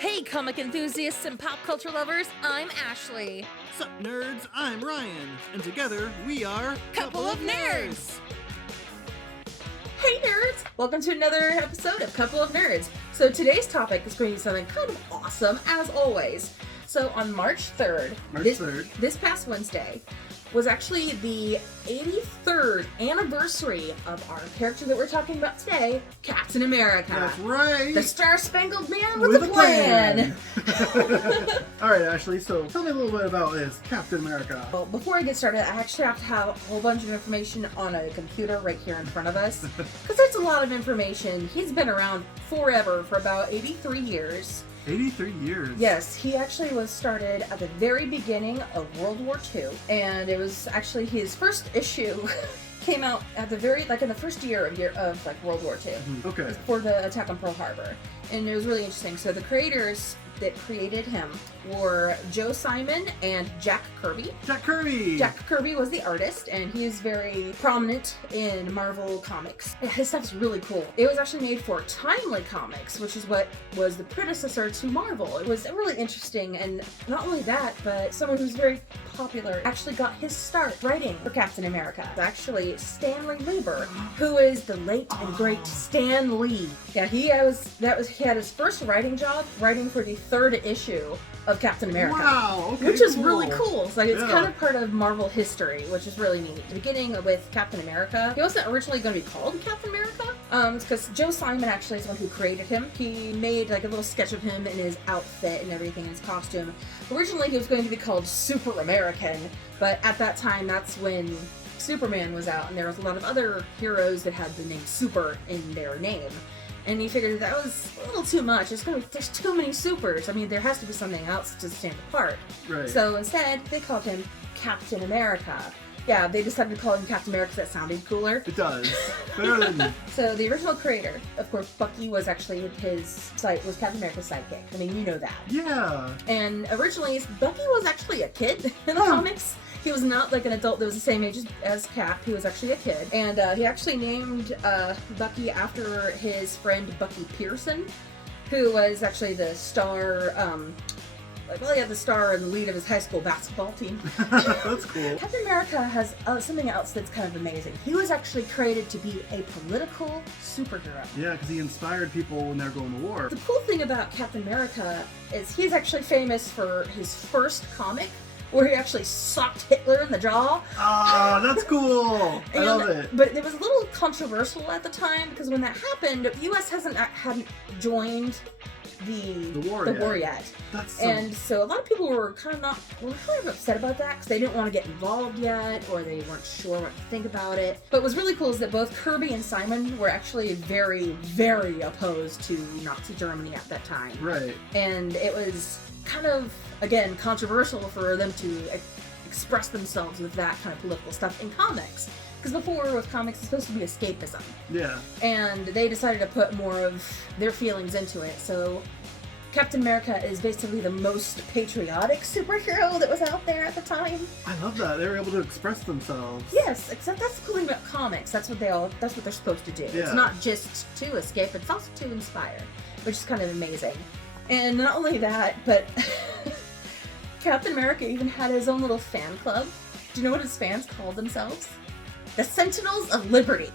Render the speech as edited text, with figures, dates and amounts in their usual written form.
Hey, comic enthusiasts and pop culture lovers, I'm Ashley. Sup, nerds? I'm Ryan, and together we are Couple of Nerds. Hey nerds! Welcome to another episode of Couple of Nerds. So today's topic is going to be something kind of awesome, as always. So on March 3rd, this past Wednesday, was actually the 83rd anniversary of our character that we're talking about today, Captain America. That's right! The Star-Spangled-Man-with-a-Plan! Alright, Ashley, so tell me a little bit about this Captain America. Well, before I get started, I actually have to have a whole bunch of information on a computer right here in front of us. Because there's a lot of information. He's been around forever, for about 83 years. 83 years. Yes, he actually was started at the very beginning of World War II, and it was actually his first issue came out at the very, in the first year of World War II. Okay. Before the attack on Pearl Harbor. And it was really interesting. So the creators that created him were Joe Simon and Jack Kirby. Jack Kirby! Jack Kirby was the artist, and he is very prominent in Marvel Comics. His stuff's really cool. It was actually made for Timely Comics, which is what was the predecessor to Marvel. It was really interesting, and not only that, but someone who's very popular actually got his start writing for Captain America. It's actually Stanley Lieber, who is the late and great Stan Lee. Yeah, he had his first writing job writing for the third issue of Captain America. Wow, okay, which is cool. really cool. It's it's kind of part of Marvel history, which is really neat. Beginning with Captain America, he wasn't originally going to be called Captain America. It's because Joe Simon actually is the one who created him. He made a little sketch of him in his outfit and everything, his costume. Originally, he was going to be called Super American, but at that time, that's when Superman was out, and there was a lot of other heroes that had the name Super in their name. And he figured that was a little too much. There's too many supers. I mean, there has to be something else to stand apart. Right. So instead, they called him Captain America. Yeah, they decided to call him Captain America because that sounded cooler. It does. Better than... So the original creator, of course, Bucky was actually was Captain America's sidekick. I mean, you know that. Yeah. And originally, Bucky was actually a kid in the comics. He was not an adult that was the same age as Cap. He was actually a kid. And he actually named Bucky after his friend Bucky Pearson, who was actually the star, the star and the lead of his high school basketball team. That's cool. Captain America has something else that's kind of amazing. He was actually created to be a political superhero. Yeah, because he inspired people when they were going to war. The cool thing about Captain America is he's actually famous for his first comic, where he actually socked Hitler in the jaw. Ah, that's cool! I love it. But it was a little controversial at the time, because when that happened, the U.S. hadn't joined the war yet. And so a lot of people were kind of upset about that, because they didn't want to get involved yet, or they weren't sure what to think about it. But what was really cool is that both Kirby and Simon were actually very, very opposed to Nazi Germany at that time. Right. And it was kind of, again, controversial for them to express themselves with that kind of political stuff in comics. Because before, with comics, it's supposed to be escapism. Yeah. And they decided to put more of their feelings into it. So Captain America is basically the most patriotic superhero that was out there at the time. I love that. They were able to express themselves. Yes, except that's the cool thing about comics. That's what they're supposed to do. Yeah. It's not just to escape, it's also to inspire, which is kind of amazing. And not only that, but Captain America even had his own little fan club. Do you know what his fans called themselves? The Sentinels of Liberty.